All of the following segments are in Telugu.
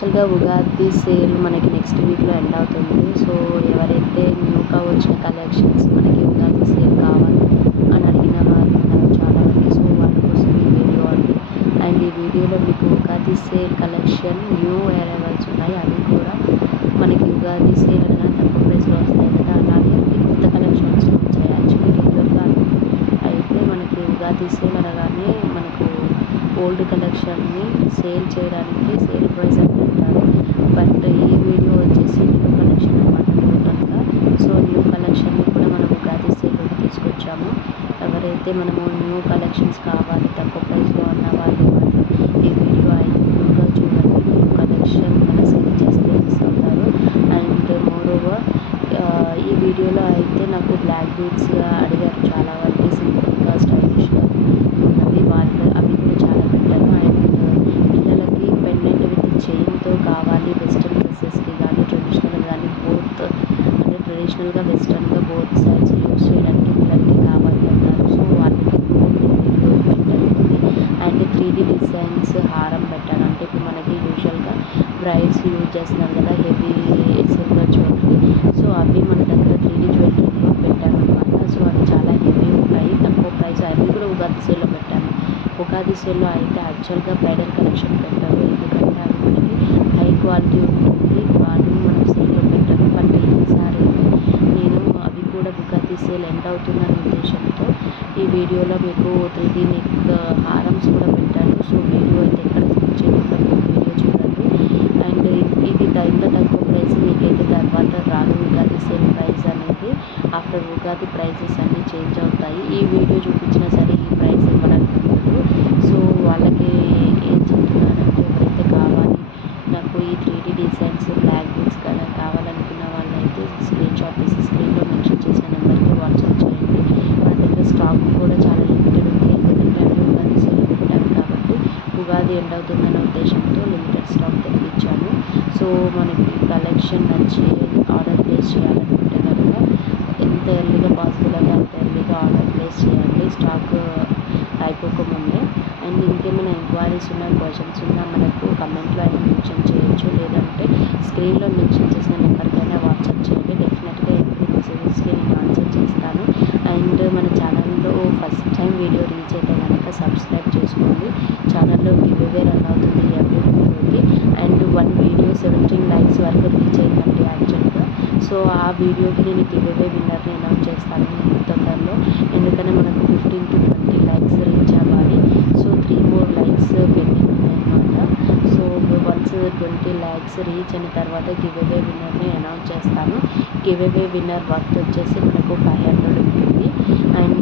యాక్చువల్గా ఉగాది సేల్ మనకి నెక్స్ట్ వీక్లో ఎండ్ అవుతుంది. సో ఎవరైతే న్యూగా వచ్చిన కలెక్షన్స్ మనకి ఉగాది సేల్ కావాలి అని అడిగిన వాళ్ళు ఉన్నారు చాలా వరకు. సో వాళ్ళ కోసం ఈ వీడియో అండి. అండ్ ఈ వీడియోలో మీకు Ugadi sale collection new arrivals ఉన్నాయి. అవి కూడా మనకి ఉగాది సేల్ అనగా తక్కువ ప్రైస్లో వస్తాయి కదా, అలాగే అన్ని కొత్త కలెక్షన్స్ వచ్చాయి. యాక్చువల్లీ రెగ్యులర్గా అయితే మనకి ఉగాది సేల్ అనగానే మనకు ఓల్డ్ కలెక్షన్ని సేల్ చేయడానికి సేల్ ప్రైస్ అని పెడతారు. బట్ ఈ వీడియో వచ్చేసి న్యూ కలెక్షన్ అనమాట టోటల్గా. సో న్యూ కలెక్షన్ని కూడా మనం ఉగాది సేల్లోకి తీసుకొచ్చాము. ఎవరైతే మనము న్యూ కలెక్షన్స్ కావాలి తక్కువ ప్రైస్లో ఉన్న వాళ్ళు మాత్రం ఈ వీడియో అయితే ఫుల్గా చూడండి. న్యూ కలెక్షన్ మన సేల్ చేస్తే మిస్ అవుతారు. అండ్ మోర్ ఓవర్ ఈ వీడియోలో అయితే నాకు బ్లాక్ బీడ్స్గా అడిగారు చాలా వరకు, సింపుల్గా స్టైలిష్గా ఉన్నవి వాళ్ళు అవి కూడా చాలా పెట్టాను. అండ్ పిల్లలకి పెండెంట్ విత్ చైన్తో కావాలి వెస్ట్రన్ డ్రెస్సెస్కి కానీ ట్రెడిషనల్ కానీ బోత్, అంటే ట్రెడిషనల్గా వెస్ట్రన్గా బోత్ సైడ్స్ యూస్ చేయడానికి పిల్లలకి కావాలి అన్నారు. సో వాళ్ళకి గోల్డ్ వీడియో పెట్టాను అండ్ 3D డిజైన్స్ హారం పెట్టాను. అంటే ఇప్పుడు మనకి యూజువల్గా బ్రైడ్స్ యూజ్ చేస్తున్నారు కదా హెవీ సిల్వర్ జ్యువెలరీ, సో అవి మన దగ్గర 3D జ్యువెలరీలో పెట్టాను అనమాట. సో అవి చాలా హెవీ ఉంటాయి, తక్కువ ప్రైస్. అవి కూడా ఉగాది సేల్లో పెట్టాను. ఉగాది సేల్లో అయితే యాక్చువల్గా బ్రైడల్ కలెక్షన్ పెట్టారు, ఎందుకంటే అవి మనకి హై క్వాలిటీ ఉంటుంది. వాటిని మనం సేల్లో పెట్టాము. బట్ ఈసారి నేను అవి కూడా ఉగాది సేల్ ఎండ్ అవుతుందనే ఉద్దేశంతో ఈ వీడియోలో మీకు 3D నెక్ హారమ్స్ కూడా పెట్టాను. సో వీడియో అయితే ఎక్కడ స్కిప్ చేయకుండా ఫుల్ వీడియో చూడండి. అండ్ ఇది ఇంత తక్కువ ప్రైస్ మీకైతే తర్వాత రాదు. ఉగాది సేల్ ప్రైస్ అనేది ఆఫ్టర్ ఉగాది ప్రైజెస్ అన్నీ చేంజ్ అవుతాయి. ఈ వీడియో చూపించినా సరే ఈ ప్రైస్ ఇవ్వడానికి ఉండదు. సో వాళ్ళకి ఏం చెప్తున్నానంటే ఎవరైతే కావాలి నాకు ఈ 3D designs black beads colour కావాలనుకున్న వాళ్ళైతే స్క్రీన్ షాట్ తీసి స్క్రీన్లో మెన్షన్ చేసిన నెంబర్కి వాట్సాప్ చేయండి. మన దగ్గర స్టాక్ కూడా చాలా లిమిటెడ్ ఉంది, ఎందుకంటే అవి ఉగాది సేల్ పెట్టాము కాబట్టి ఉగాది ఎండ్ అవుతుందనే ఉద్దేశంతో లిమిటెడ్ స్టాక్ తెప్పించాము. సో మనకి కలెక్షన్ నచ్చి ఆర్డర్ ప్లేస్ చేయాలనుకుంటే కనుక ఎంత ఎర్లీగా పాసిబుల్ అయితే అంత ఎర్లీగా ఆర్డర్ ప్లేస్ చేయండి, స్టాక్ అయిపోకముందే. అండ్ ఇంకేమైనా ఎంక్వైరీస్ ఉన్నా క్వశ్చన్స్ ఉన్నా మనకు కమెంట్లో అయినా మెన్షన్ చేయొచ్చు, లేదంటే స్క్రీన్లో మెన్షన్ చేసిన నెంబర్కైనా వాట్సాప్ చేయండి. డెఫినెట్గా ఎవ్రీ మెసేజెస్కి నేను ఆన్సర్ చేస్తాను. అండ్ మన ఛానల్లో ఫస్ట్ టైం వీడియో రీచ్ అయితే కనుక సబ్స్క్రైబ్ చేసుకోండి. ఛానల్లో గివ్ అవే రన్ అవుతుంది ఎవ్రీ వీడియోకి. అండ్ 1 వీడియో 17 లైక్స్ వరకు రీచ్ అయిందండి యాక్చువల్గా. సో ఆ వీడియోకి నేను గివ్ అవే విన్నర్ని అనౌన్స్ చేస్తాను తొందరలో, ఎందుకంటే మనకు 15 to 20 లైక్స్ రీచ్ అవ్వాలి. సో 3 more లైక్స్ పెండింగ్ ఉన్నాయన్నమాట. సో వన్స్ 20 లైక్స్ రీచ్ అయిన తర్వాత గివ్ అవే విన్నర్ని అనౌన్స్ చేస్తాను. గివ్ అవే విన్నర్ వర్త్ వచ్చేసి మనకు 500 ఉంటుంది. అండ్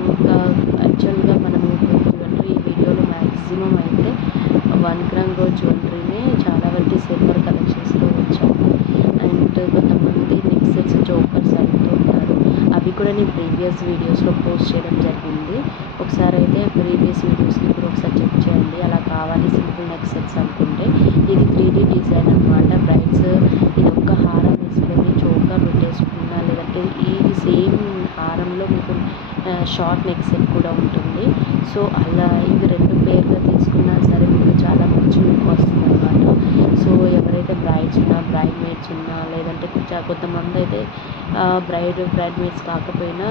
ఇంకా యాక్చువల్గా మనము జ్యువెలరీ ఈ వీడియోలో మ్యాక్సిమం అయితే 1 గ్రామ్ గోల్డ్ జ్యువెలరీనే చాలా వరకు సిల్వర్ కలెక్షన్స్లో వచ్చాము. అండ్ కొంతమంది నెక్ సెట్స్ చోకర్స్ అడుగుతూ ఉంటారు, అవి కూడా నేను ప్రీవియస్ వీడియోస్లో పోస్ట్ చేయడం జరిగింది. ఒకసారి అయితే ప్రీవియస్ వీడియోస్ని కూడా ఒకసారి చెక్ చేయండి. అలా కావాలి సింపుల్ నెక్ సెట్స్ అనుకుంటే ఇది 3D డిజైన్ అనమాట. బ్రైడ్స్ ఇది ఒక్క హారం వేసుకొని చోకర్ పెట్టేసుకున్నా, లేదంటే ఈ సేమ్ హారంలో మీకు షార్ట్ నెక్ సెట్ కూడా ఉంటుంది. సో అలా ఇవి 2 పేర్గా తీసుకున్నా సరే మీకు చాలా మంచి లుక్ వస్తుంది అనమాట. సో ఎవరైతే బ్రైడ్స్ ఉన్నా బ్రైడ్ మేడ్స్ ఉన్నా, లేదంటే కొంతమంది అయితే బ్రైడ్ మేడ్స్ కాకపోయినా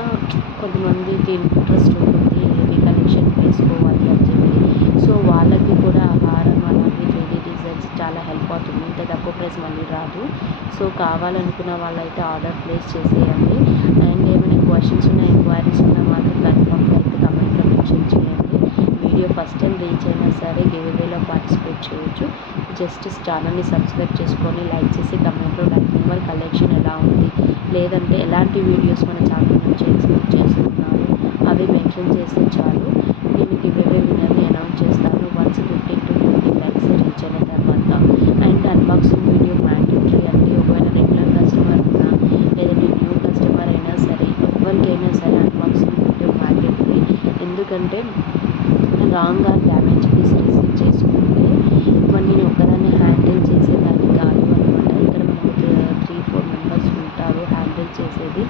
కొంతమందికి ఇంట్రెస్ట్ ఉంటుంది హెవీ కలెక్షన్ వేసుకోవాలి అని చెప్పి. సో వాళ్ళకి కూడా హారం అలాగే 3D డిజైన్స్ చాలా హెల్ప్ అవుతుంది. ఇంత తక్కువ ప్రైస్ మళ్ళీ రాదు. సో కావాలనుకున్న వాళ్ళైతే ఆర్డర్ ప్లేస్ చేసేయండి. అండ్ ఏమైనా క్వశ్చన్స్ ఉన్నా ఎంక్వైరీస్ ఉన్నా మాత్రం కన్ఫర్మ్గా అయితే కమెంట్లో మెన్షన్ చేయండి. వీడియో ఫస్ట్ టైం రీచ్ అయినా సరే గివ్ అవేలో పార్టిసిపేట్ చేయొచ్చు. జస్ట్ ఛానల్ని సబ్స్క్రైబ్ చేసుకొని లైక్ చేసి కమెంట్లో లైక్ నెంబర్ కలెక్షన్ ఎలా ఉంది, లేదంటే ఎలాంటి వీడియోస్ మన ఛానల్ నుంచి ఎక్స్పెక్ట్ చేస్తున్నారు అవి మెన్షన్ చేస్తే చాలు. నేను గివ్ అవే విన్నర్ని అనౌన్స్ చేస్తాను వన్స్ 15 to 20 లైక్స్ రీచ్ అయిన తర్వాత. అండ్ అన్బాక్సింగ్ వీడియో మ్యాండేటరీ అండి. ఒకవేళ రెగ్యులర్ కస్టమర్ ఉన్నా, లేదంటే న్యూ కస్టమర్ అయినా సరే ఎవరికైనా సరే అన్బాక్సింగ్ వీడియో మ్యాండేటరీ. ఎందుకంటే wrong or damage piece receive చేసుకుంటే మరి నేను ఒక్కదాన్ని హ్యాండిల్ చేసేదాన్ని కాదు అనమాట. ఇక్కడ మనకు 3-4 మెంబర్స్ ఉంటారు హ్యాండిల్ చేసేది.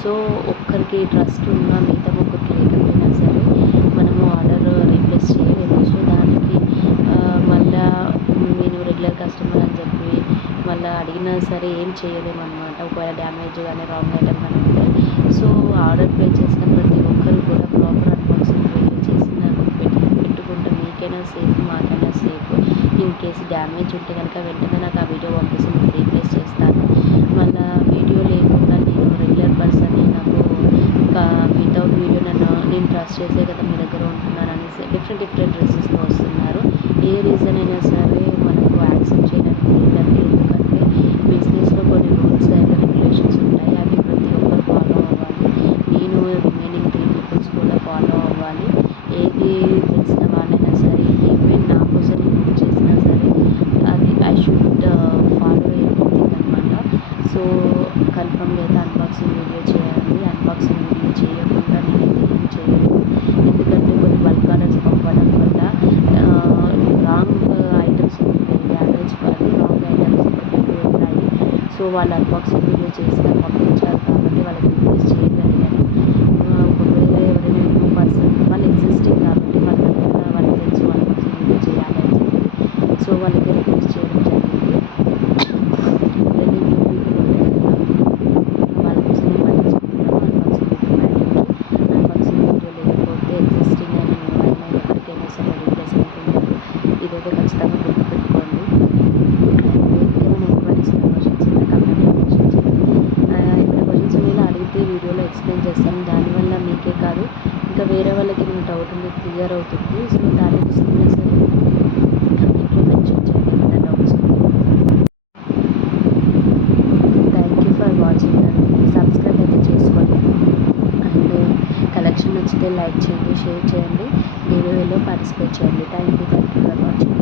సో ఒక్కరికి ట్రస్ట్ ఉన్నా మిగతా ముగ్గురికి లేకపోయినా సరే మనము ఆర్డర్ రీప్లేస్ చేయలేము. సో దానికి మళ్ళా నేను ఏం చేయలేము అనమాట. ఒకవేళ డ్యామేజ్ కానీ రాంగ్ ఐటమ్ కానీ ఉంటే. సో ఆర్డర్ ప్లేస్ చేసిన ప్రతి ఒక్కరు కూడా ప్రాపర్ అన్బాక్సింగ్ వీడియో చేసి నాకు పెట్టుకుంటే మీకైనా సేఫ్, మాకైనా సేఫ్. ఇన్ కేసు డ్యామేజ్ ఉంటే కనుక వెంటనే నాకు ఆ వీడియో పంపిస్తే నేను రీప్లేస్ చేస్తాను. మళ్ళీ వీడియో లేకుండా నేను రెగ్యులర్ పర్సన్ని, నాకు ఇంకా వితౌట్ వీడియో నేను ట్రస్ట్ చేసే కదా మీ దగ్గర ఉంటున్నాను అనేసి డిఫరెంట్ రీజన్స్తో వస్తున్నారు. ఏ రీజన్ అయినా సరే మనకు యాక్సెప్ట్ చేయడానికి లేదండి. ఎందుకంటే బిజినెస్లో కొన్ని రూల్స్ అండ్ రెగ్యులేషన్స్ ఉంటాయి. అవి ప్రతి ఒక్కరు ఫాలో అవ్వాలి. నేను రిమైనింగ్ 3 పీపుల్స్ కూడా ఫాలో అవ్వాలి. ఏది తెలిసిన వాళ్ళైనా సరే, ఈవెన్ నా కోసం బుక్ చేసినా సరే అది ఐ షుడ్ ఫాలో ఎవ్రీథింగ్ అనమాట. సో కన్ఫర్మ్గా అయితే అన్బాక్సింగ్ వీడియో చేయాలి. అన్బాక్సింగ్ వీడియో చేయకుండా నేనైతే ఏం చేయలేదు. ఎందుకంటే కొన్ని బల్క్ ఆర్డర్స్ పంపడం వల్ల రాంగ్ ఐటమ్స్ ఉంటాయి, డ్యామేజ్ కాదు రాంగ్ ఐటమ్స్ ఉంటాయి. సో వాళ్ళు అన్బాక్సింగ్ వీడియో చేసి నాకు పంపించారు కాబట్టి వాళ్ళకి రిక్వెస్ట్ చేయగలిగాను. ఒకవేళ ఎవరైనా న్యూ పర్సన్ వాళ్ళు ఎగ్జిస్టింగ్ కాబట్టి వాళ్ళ దగ్గర వాళ్ళకి తెలుసు అన్బాక్సింగ్ వీడియో చేయాలి అని చెప్పి. సో వాళ్ళకి రిక్వెస్ట్ చేయడం జరిగింది. ఎవరైనా న్యూ పీపుల్ ఉంటే కనుక వాళ్ళ కోసం నేను మళ్ళీ చెప్తున్నాను. అన్బాక్సింగ్ వీడియో లేకపోతే ఎగ్జిస్టింగ్ అయిన న్యూ అయినా ఎప్పటికైనా సరే రీప్లేస్ అవుతున్నారు. ఇదైతే ఖచ్చితంగా గుర్తుపెట్టుకోండి. ఇంకేమైనా ఎంక్వైరీస్ క్వశ్చన్స్ ఉంటే కమెంట్ క్వశ్చన్స్ ఏమైనా క్వశ్చన్స్ ఉండేలా అడిగితే వీడియోలో ఎక్స్ప్లెయిన్ చేస్తాను. దానివల్ల మీకే కాదు ఇంకా వేరే వాళ్ళకి మీ డౌట్ ఉంది క్లియర్ అవుతుంది. సో దాని తీసుకున్నా సరే కమెంట్లో మెన్షన్ చేయండి ఏమైనా డౌట్స్ ఉంటే. థ్యాంక్ యూ ఫర్ వాచింగ్ అండి. సబ్స్క్రైబ్ అయితే చేసుకోండి. అండ్ కలెక్షన్ నచ్చితే లైక్ చేయండి, షేర్ చేయండి, గివ్అవేలో పార్టిసిపేట్ చేయండి. Thank you for watching.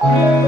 Thank